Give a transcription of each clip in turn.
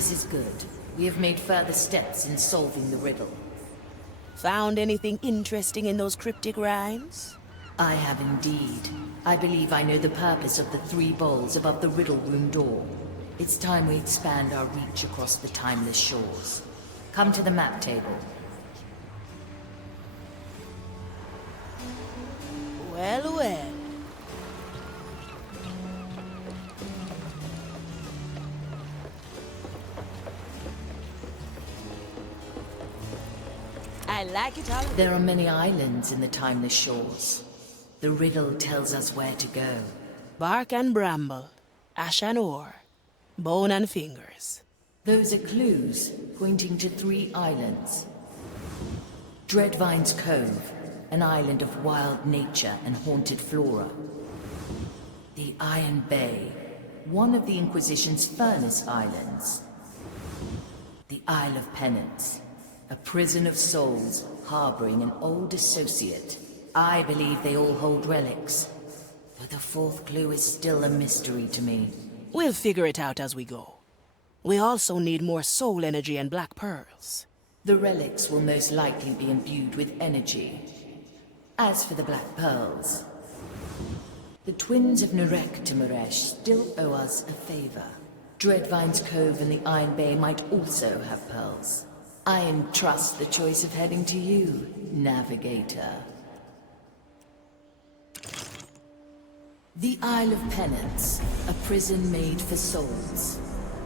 This is good. We have made further steps in solving the riddle. Found anything interesting in those cryptic rhymes? I have indeed. I believe I know the purpose of the 3 bowls above the riddle room door. It's time we expand our reach across the timeless shores. Come to the map table. Well, well. I like it already. There are many islands in the timeless shores. The riddle tells us where to go. Bark and bramble, ash and ore, bone and fingers. Those are clues pointing to 3 islands. Dreadvine's Cove, an island of wild nature and haunted flora. The Iron Bay, one of the Inquisition's furnace islands. The Isle of Penance, a prison of souls harboring an old associate. I believe they all hold relics, but the 4th clue is still a mystery to me. We'll figure it out as we go. We also need more soul energy and black pearls. The relics will most likely be imbued with energy. As for the black pearls, the twins of Nurek to Muresh still owe us a favor. Dreadvine's Cove and the Iron Bay might also have pearls. I entrust the choice of heading to you, Navigator. The Isle of Penance, a prison made for souls.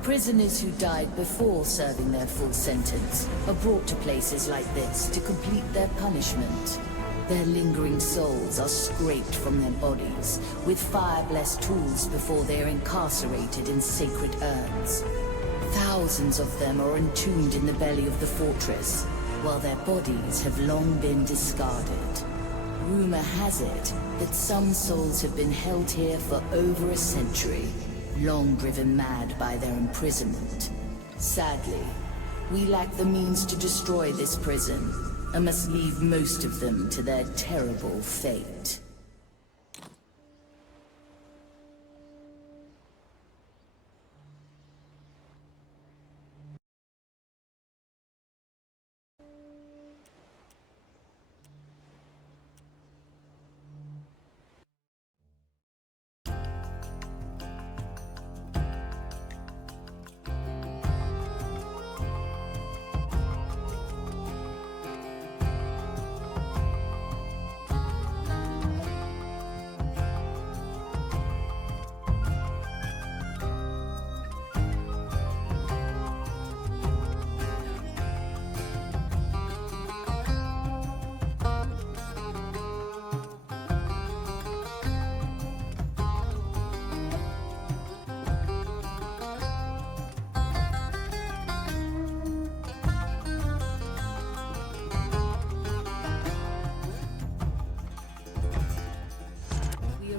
Prisoners who died before serving their full sentence are brought to places like this to complete their punishment. Their lingering souls are scraped from their bodies with fire-blessed tools before they are incarcerated in sacred urns. Thousands of them are entombed in the belly of the fortress, while their bodies have long been discarded. Rumor has it that some souls have been held here for over a century, long driven mad by their imprisonment. Sadly, we lack the means to destroy this prison, and must leave most of them to their terrible fate.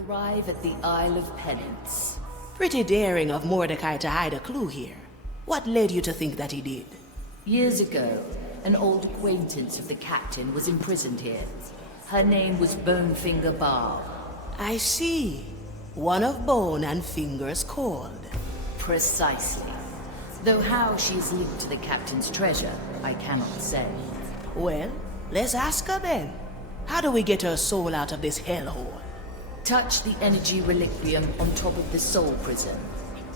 Arrive at the Isle of Penance. Pretty daring of Mordecai to hide a clue here. What led you to think that he did? Years ago, an old acquaintance of the captain was imprisoned here. Her name was Bonefinger Bar. I see. One of Bone and Finger's called. Precisely. Though how she is linked to the captain's treasure, I cannot say. Well, let's ask her then. How do we get her soul out of this hellhole? Touch the energy reliquium on top of the soul prison.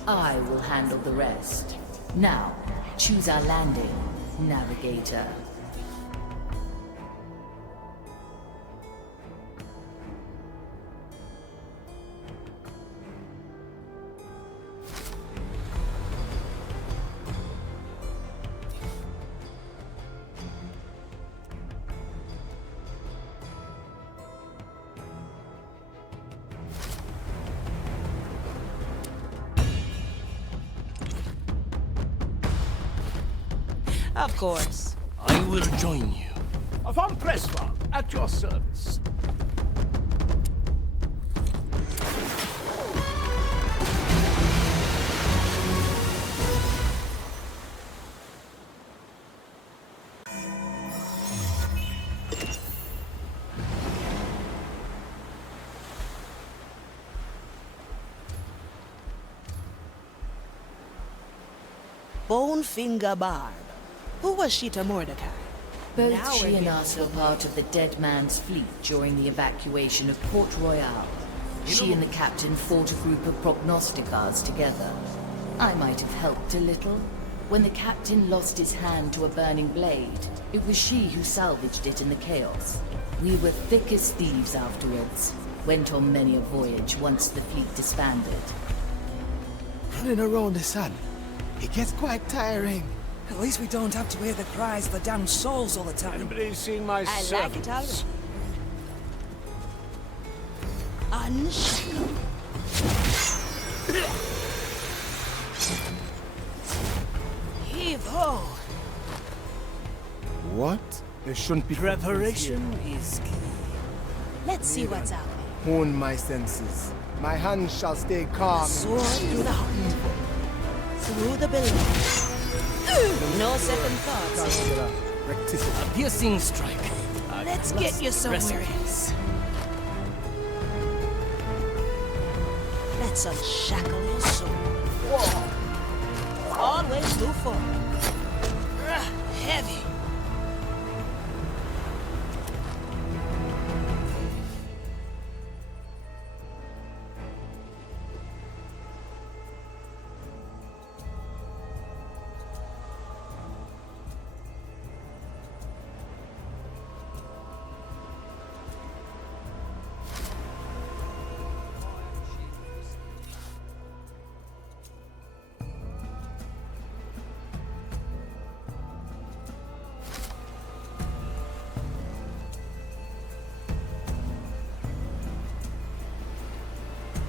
I will handle the rest. Now, choose our landing, Navigator. Of course. I will join you. Von Presswa, at your service. Bone Finger Barb. Who was she to Mordecai? Both Now she we're and getting us were part of the Dead Man's fleet during the evacuation of Port Royal. She and the captain fought a group of prognosticars together. I might have helped a little. When the captain lost his hand to a burning blade, it was she who salvaged it in the chaos. We were thick as thieves afterwards. Went on many a voyage once the fleet disbanded. Running around the sun, it gets quite tiring. At least we don't have to hear the cries of the damned souls all the time. Anybody seen my I like servants? it already. Unshackle. Heave ho! What? There shouldn't be Preparation is key. Let's see what's out there. Hone my senses. My hands shall stay calm. Sword through the heart. Through the building. No second thoughts. Consider recticity. A piercing strike. Let's get you somewhere else. Let's unshackle your soul. Whoa. Always move forward. Heavy.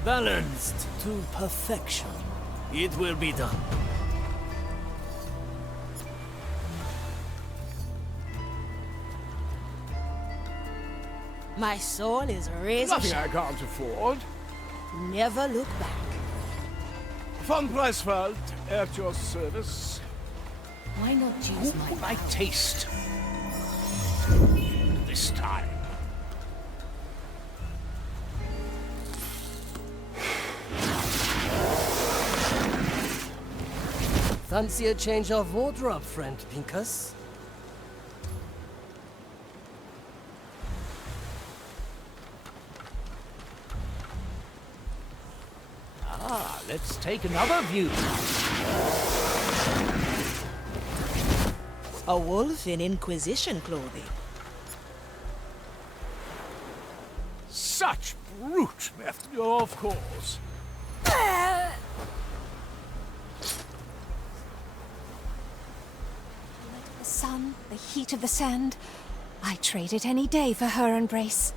Balanced to perfection. It will be done. My soul is razor Nothing sharp. I can't afford. Never look back. Von Preisfeld, at your service. Why not use My taste. This time. Fancy a change of wardrobe, friend Pincus? Let's take another view. A wolf in Inquisition clothing. Such brute method, of course. The sun, the heat of the sand. I trade it any day for her embrace.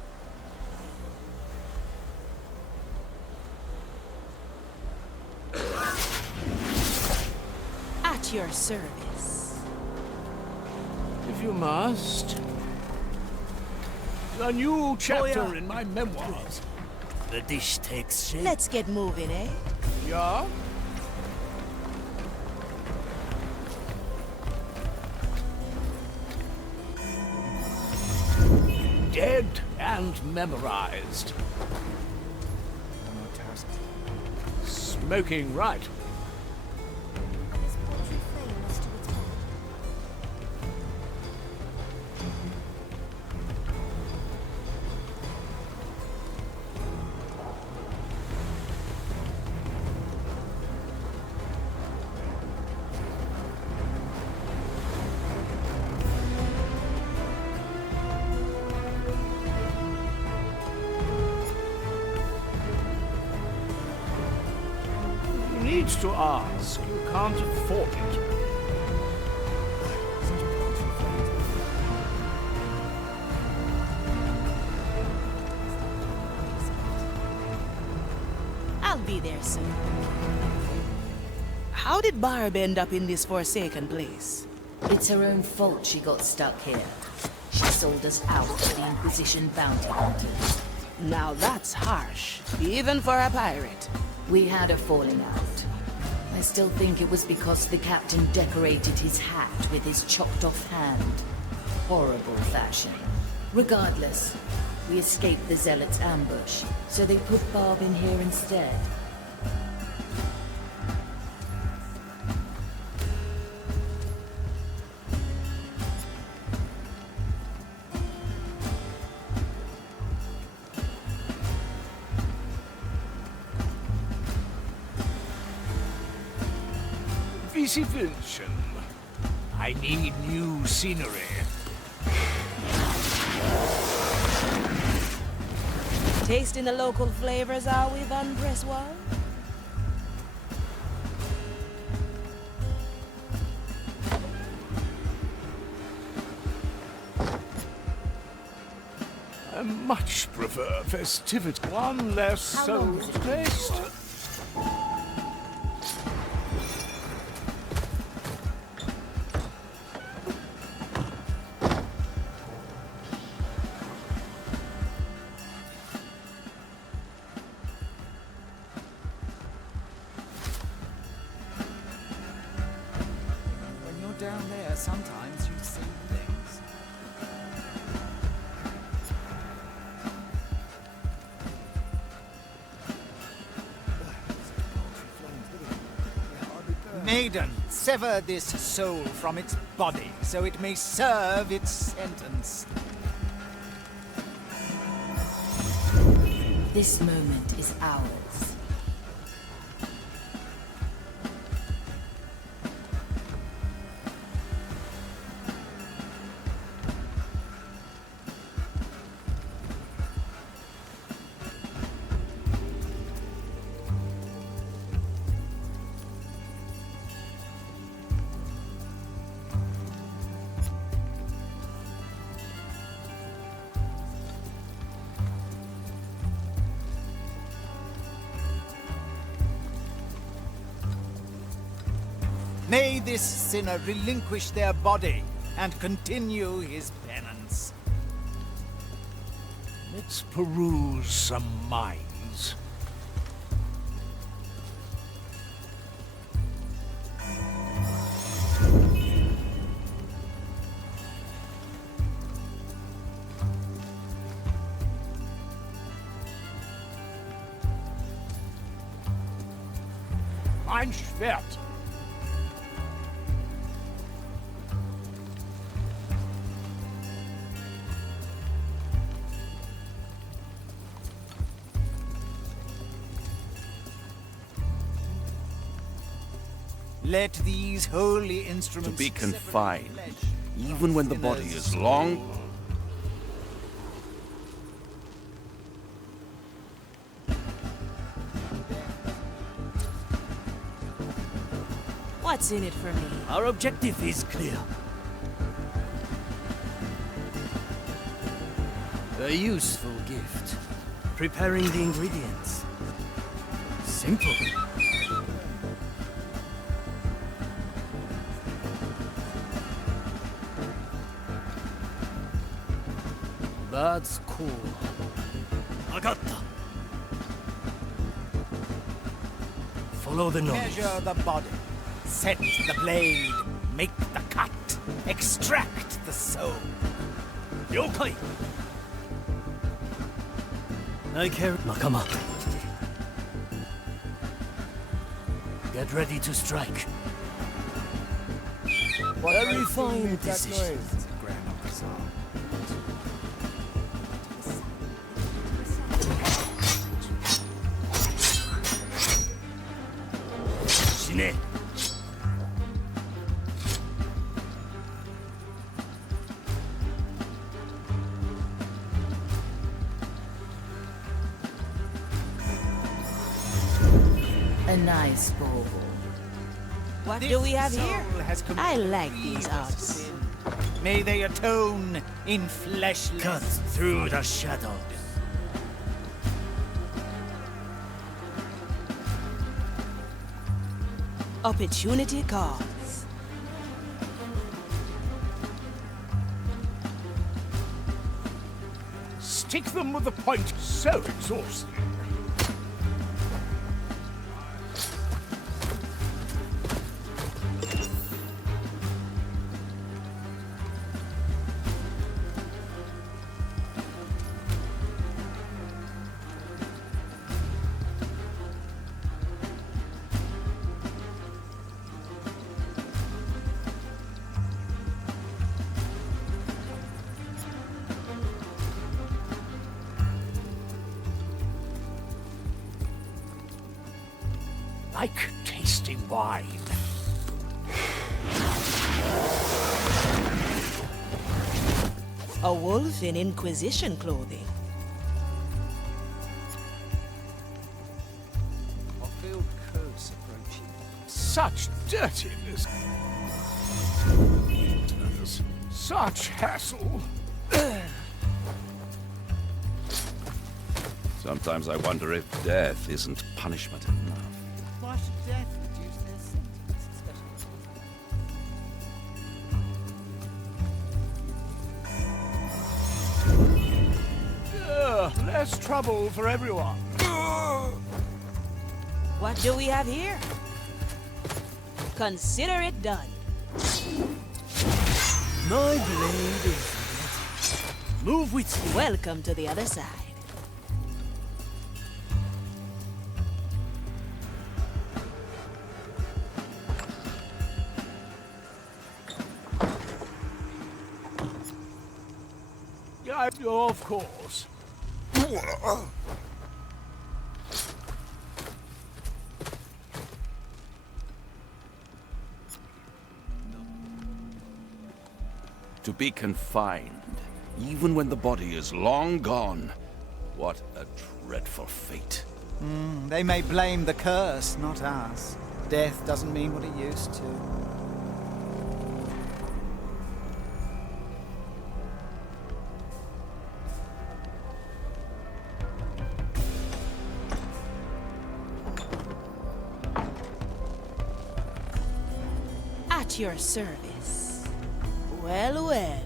At your service. If you must. A new chapter in my memoirs. The dish takes shape. Let's get moving, eh? Yeah? Dead and memorized. Smoking right. This paltry flame was to return. You need to ask. You can't afford it. I'll be there soon. How did Barb end up in this forsaken place? It's her own fault she got stuck here. She sold us out to the Inquisition bounty hunters. Now that's harsh, even for a pirate. We had a falling out. I still think it was because the captain decorated his hat with his chopped off hand. Horrible fashion. Regardless, we escaped the Zealots' ambush, so they put Barb in here instead. Inquisition. I need new scenery. Tasting the local flavors, are we, Van Breswell? I much prefer festivity. One less soul to taste. When you're down there, sometimes you see things. Maiden, sever this soul from its body, so it may serve its sentence. This moment is ours. May this sinner relinquish their body and continue his penance. Let's peruse some minds. Ein Schwert. Let these holy To instruments be separate confined, flesh even when the body sinners' is long, What's in it for me? Our objective is clear. A useful gift. Preparing the ingredients. Simple. That's cool. Agata. Follow the noise. Measure the body. Set the blade. Make the cut. Extract the soul. Yokai. I carry Nakama. Get ready to strike. Very fine decision. Shine. A nice bauble. What do we have This here? soul has I like committed these grievous arts. sin. May they atone in fleshless. Cut through the shadows. Opportunity calls. Stick them with the point. So exhausting. Like tasting wine. A wolf in Inquisition clothing. Off-field curse approaching. Such dirtiness. Such hassle. Sometimes I wonder if death isn't punishment enough. Why should death reduce their sentence, especially? Less trouble for everyone. What do we have here? Consider it done. My blade is ready. Move with speed. Welcome to the other side. Yeah, of course. To be confined, even when the body is long gone. What a dreadful fate. They may blame the curse, not us. Death doesn't mean what it used to. At your service. Well, well.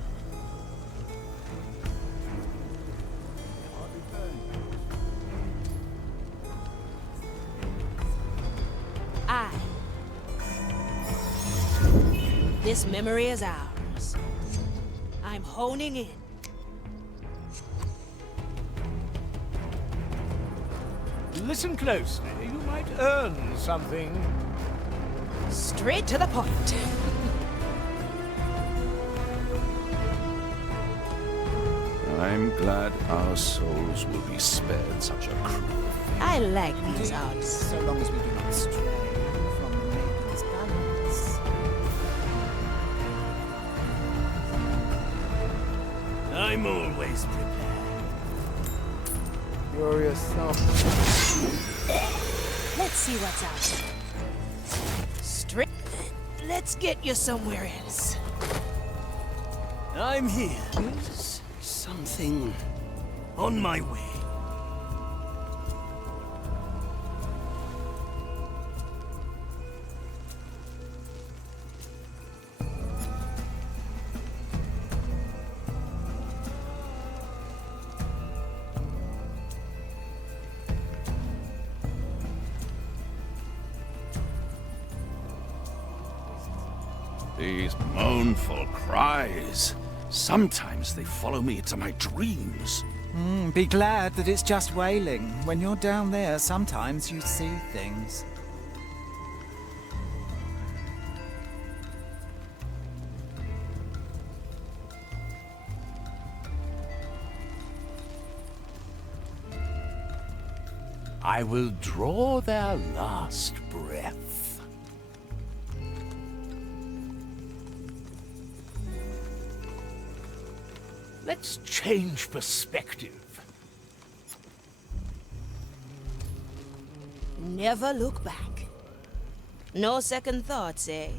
I. This memory is ours. I'm honing in. Listen closely. You might earn something. Straight to the point. I'm glad our souls will be spared such a cruel fate. I like these odds. So long as we do not stray from the maiden's balance. I'm always prepared. You're yourself. Let's see what's out there. Straight. Let's get you somewhere else. I'm here. There's something on my way. These mournful cries. Sometimes they follow me into my dreams. Be glad that it's just wailing. When you're down there, sometimes you see things. I will draw their last breath. Let's change perspective. Never look back. No second thoughts, eh?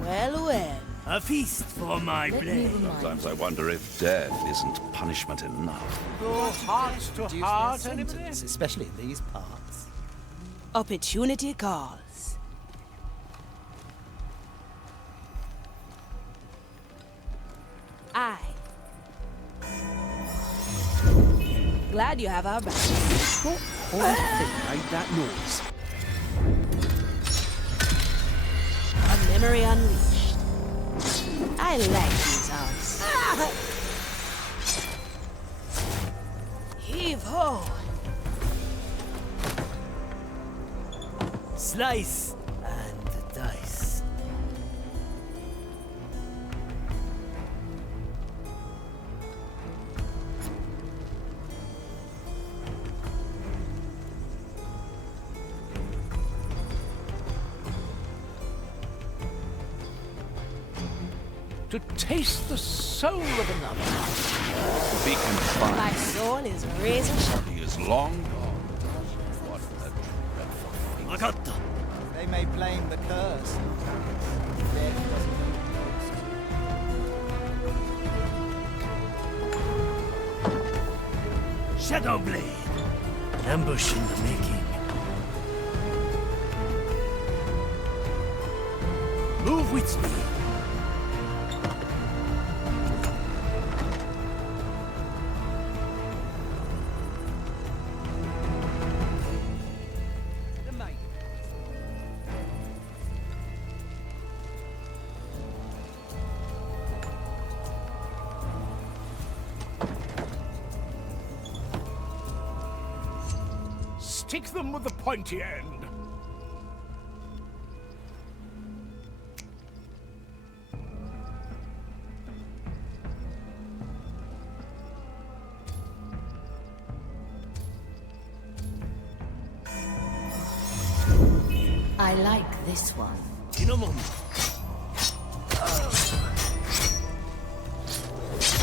Well, well. A feast for my Let me blade. remind Sometimes I wonder if death isn't punishment enough. Go heart to Reduce their heart, anybody? sentence, especially these parts. Opportunity calls. I. Glad you have our back. What horrid thing made that noise? A memory unleashed. I like these odds. Heave ho! Slice and dice. to taste the soul of another. To be confined. My soul is razor sharp. He is long gone. What a dreadful fate. They may blame the curse. Death doesn't know the cost. Shadowblade. An ambush in the making. Move with speed. Stick them with the pointy end. I like this one. Cinnamon.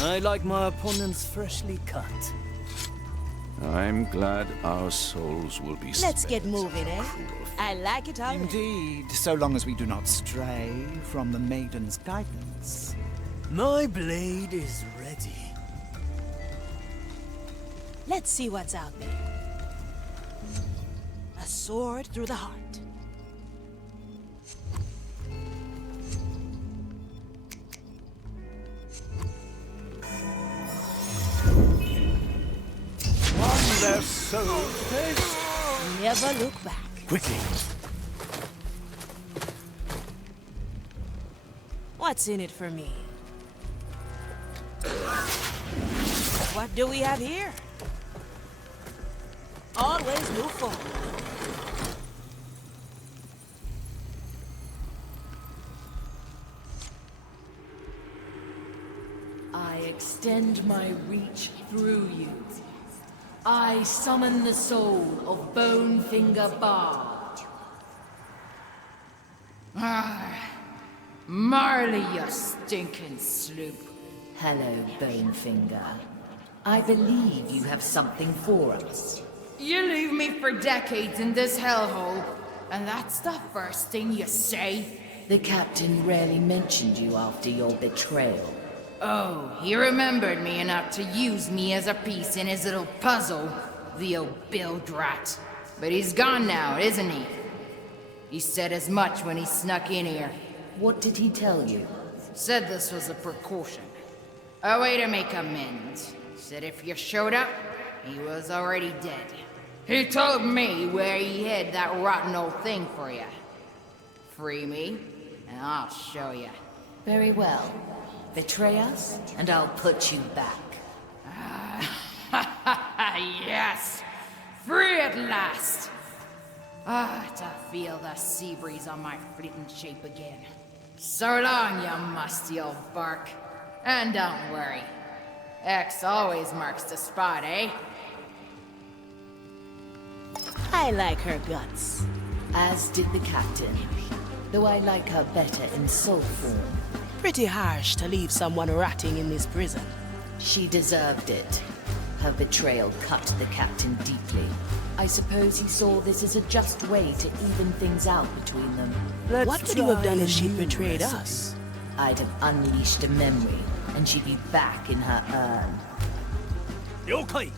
I like my opponents freshly cut. I'm glad our souls will be Let's spared get moving, eh? cruel I like it already. Indeed, so long as we do not stray from the maiden's guidance. My blade is ready. Let's see what's out there. A sword through the heart. One less soul taste. Never look back. Quickly. What's in it for me? What do we have here? Always move forward. I extend my reach through you. I summon the soul of Bonefinger Bard. Marley, you stinking sloop. Hello, Bonefinger. I believe you have something for us. You leave me for decades in this hellhole, and that's the first thing you say? The captain rarely mentioned you after your betrayal. Oh, he remembered me enough to use me as a piece in his little puzzle, the old bilge rat. But he's gone now, isn't he? He said as much when he snuck in here. What did he tell you? Said this was a precaution. A way to make amends. Said if you showed up, he was already dead. He told me where he hid that rotten old thing for you. Free me, and I'll show you. Very well. Betray us, and I'll put you back. Yes! Free at last! To feel the sea breeze on my fleeting shape again. So long, you musty old bark. And don't worry. X always marks the spot, eh? I like her guts. As did the captain, though I like her better in soul form. Pretty harsh to leave someone rotting in this prison. She deserved it. Her betrayal cut the captain deeply. I suppose he saw this as a just way to even things out between them. What would you have done if she'd betrayed us? I'd have unleashed a memory, and she'd be back in her urn. Yokai!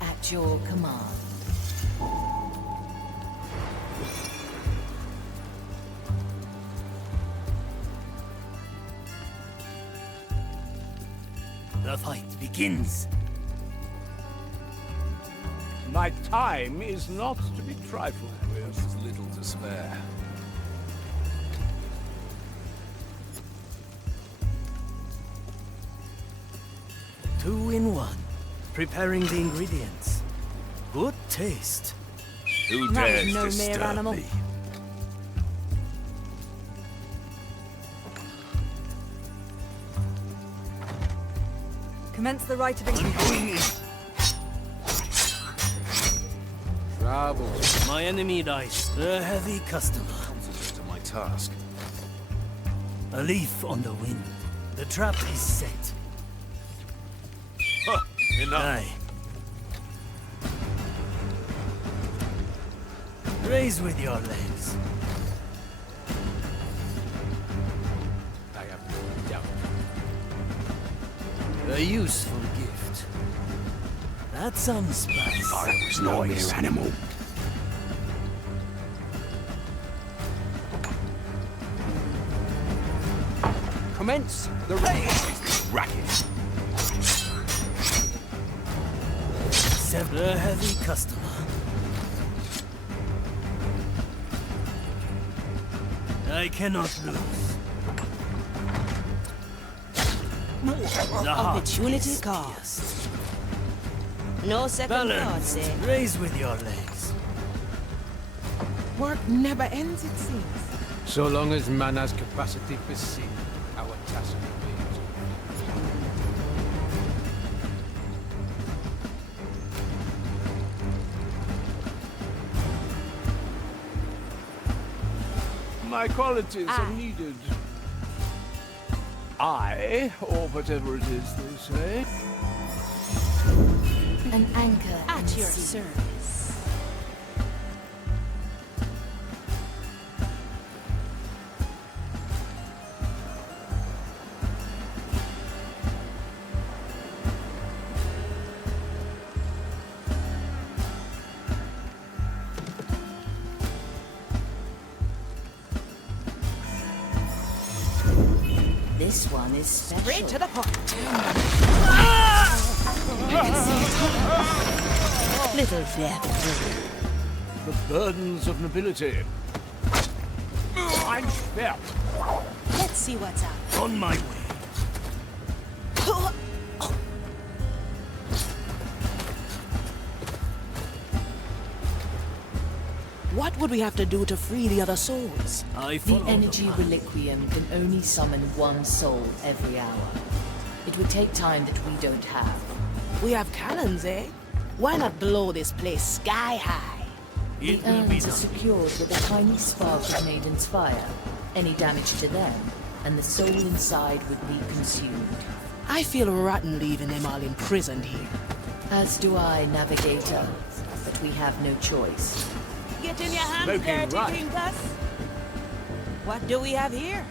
At your command. The fight begins. My time is not to be trifled with. There's little to spare. Two in one. Preparing the ingredients. Good taste. Who That was dares no mere disturb animal. me? Commence the rite of inquisition. Bravo. My enemy dies. A heavy customer. To my task. A leaf on the wind. The trap is set. Enough. Aye. Raise with your legs. I have no doubt. A useful gift. That's some spice. I was no mere animal. Commence the race. Racket. A heavy customer. I cannot lose. The heart Opportunity is cost. pierced. No second thoughts, Balance. eh? Raise with your legs. Work never ends, it seems. So long as man has capacity for sin, our task remains. My qualities are needed. Or whatever it is they say. An anchor in At the your sea. service. This one is special. Straight to the point. Little death. The burdens of nobility. I'm spared. Let's see what's out. On my way. What would we have to do to free the other souls? I The follow energy path. reliquium can only summon one soul every hour. It would take time that we don't have. We have cannons, eh? Why not blow this place sky high? It The will be urns are done. secured with a tiny spark of Maiden's fire. Any damage to them, and the soul inside would be consumed. I feel rotten leaving them all imprisoned here. As do I, Navigator. But we have no choice. Get in your hands, Smoking dirty right. fingers. What do we have here?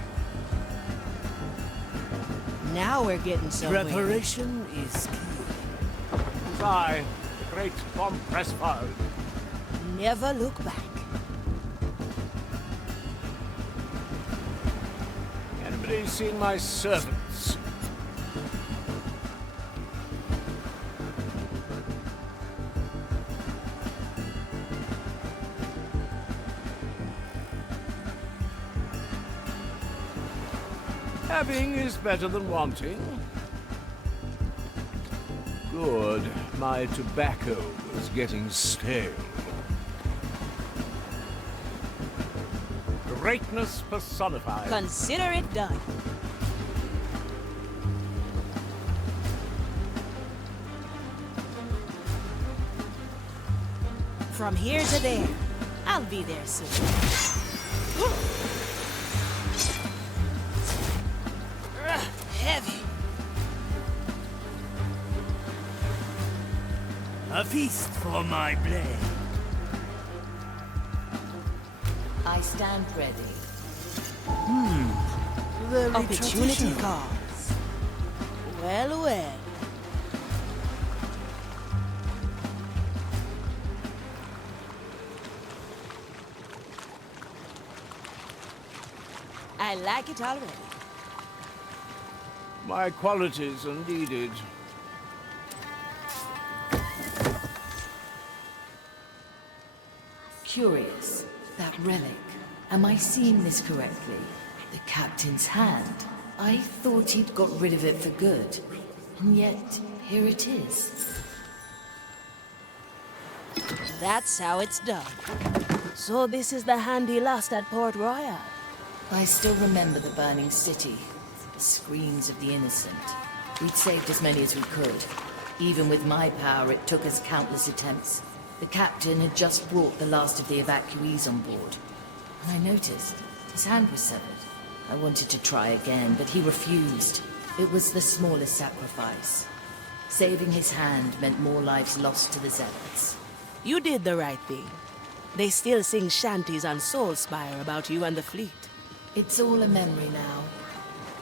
Now we're getting somewhere. Preparation is key. I, the great Von Pressfeld. Never look back. Anybody seen my servants? Having is better than wanting. Good. My tobacco was getting stale. Greatness personified. Consider it done. From here to there. I'll be there soon. Heavy. A feast for my blade. I stand ready. Very Opportunity traditional. calls. Well, well. I like it already. My qualities are needed. Curious. That relic. Am I seeing this correctly? The captain's hand. I thought he'd got rid of it for good. And yet, here it is. That's how it's done. So this is the hand he lost at Port Royal. I still remember the burning city. The screams of the innocent. We'd saved as many as we could. Even with my power, it took us countless attempts. The captain had just brought the last of the evacuees on board. And I noticed his hand was severed. I wanted to try again, but he refused. It was the smallest sacrifice. Saving his hand meant more lives lost to the Zealots. You did the right thing. They still sing shanties on Soulspire about you and the fleet. It's all a memory now.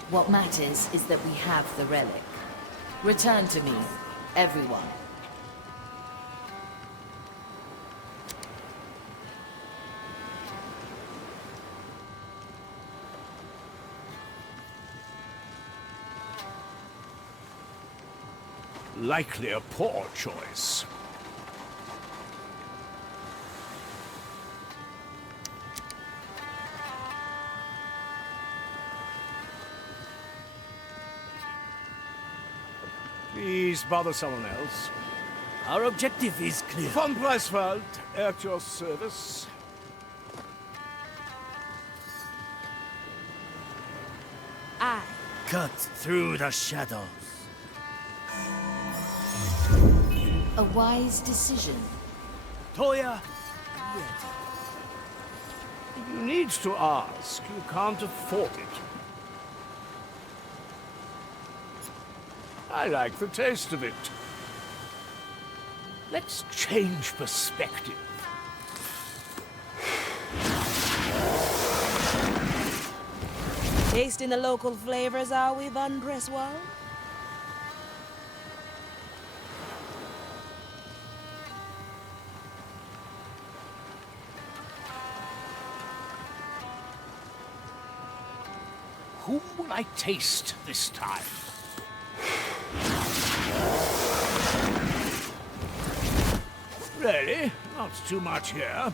What matters is that we have the relic. Return to me, everyone. Likely a poor choice. Please bother someone else. Our objective is clear. Von Preiswald, at your service. I Cut through the shadows. A wise decision. Toya, If you need to ask, you can't afford it. I like the taste of it. Let's change perspective. tasting the local flavors, are we, Von Dresswald? Whom will I taste this time? Really? Not too much here.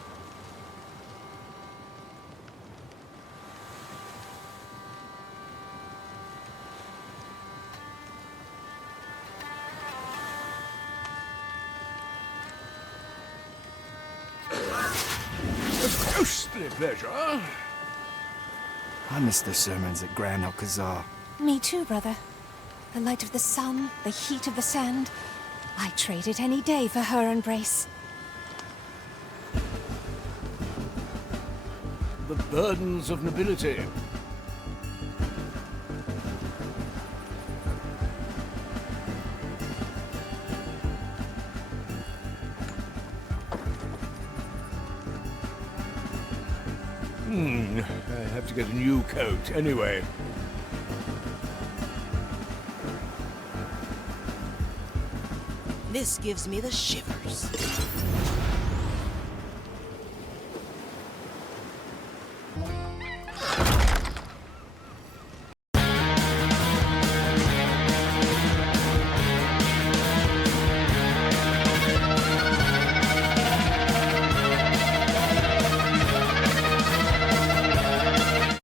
A ghostly pleasure. I miss the sermons at Grand Alcazar. Me too, brother. The light of the sun, the heat of the sand. I'd trade it any day for her embrace. The burdens of nobility. I have to get a new coat anyway. This gives me the shivers.